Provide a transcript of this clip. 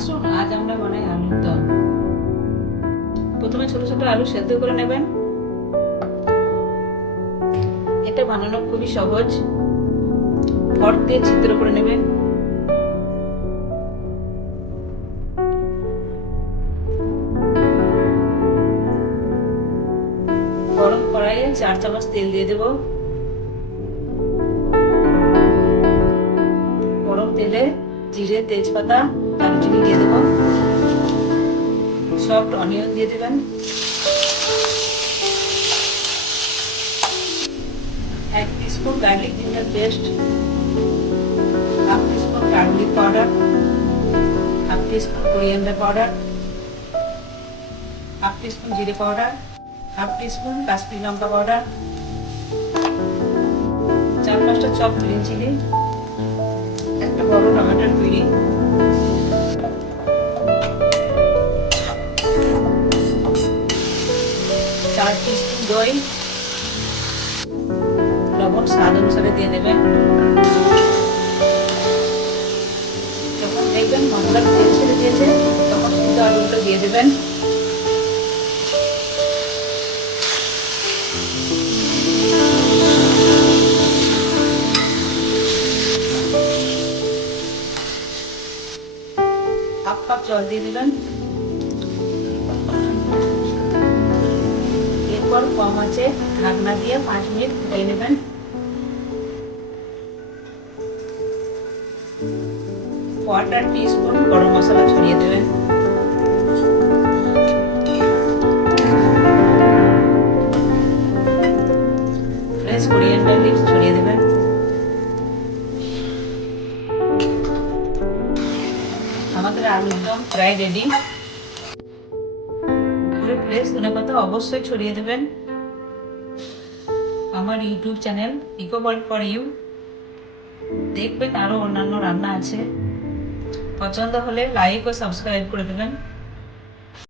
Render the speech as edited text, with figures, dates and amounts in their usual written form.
আসুন আজ আমরা বানাই আলুর দম। প্রথমে ছোট ছোট আলু সেদ্ধ করে নেবেন। এটা বানানো খুবই সহজ। ফর্ক দিয়ে ছিদ্র করে নেবেন। গরম কড়াইয়ে 4 চামচ তেল দিয়ে দেব। গরম তেলে জিরে, তেজপাতা, দারুচিনি দিয়ে দেব। সফট অনিয়ন দিয়ে দেবেন। 1 teaspoon garlic ginger paste, 1/2 teaspoon turmeric powder, 1/2 teaspoon coriander powder, 1/2 teaspoon জিরে পাউডার, 1/2 টিস্পুন কাশ্মীরি লঙ্কা পাউডার, 4-5টা চপ গ্রিন চিলি, একটা বড় টমেটোর পিউরি, 4 টিস্পুন দই, লবণ স্বাদ অনুসারে দিয়ে দেবেন। যখন দেখবেন মশলা তেল ছেড়ে দিয়েছে তখন সিদ্ধ আলুগুলো দিয়ে দেবেন। হাফ কাপ জল দিয়ে দিবেন। এরপর কম আঁচে ঢাকনা দিয়ে 5 মিনিট ফুটিয়ে নেবেন। কোয়ার্টার টিস্পুন গরম মশলা ছড়িয়ে দেবেন। ফ্রেশ কোরিয়ান্ডার লিভস ছড়িয়ে দেবেন। আমাদের আলুর দম প্রায় রেডি। পুরো ফ্রেশ ধনেপাতা অবশ্যই ছড়িয়ে দেবেন। আমার YouTube channel Eco World for you দেখবেন, আরো অন্যান্য রান্না আছে। পছন্দ হলে লাইক ও সাবস্ক্রাইব করে দেবেন।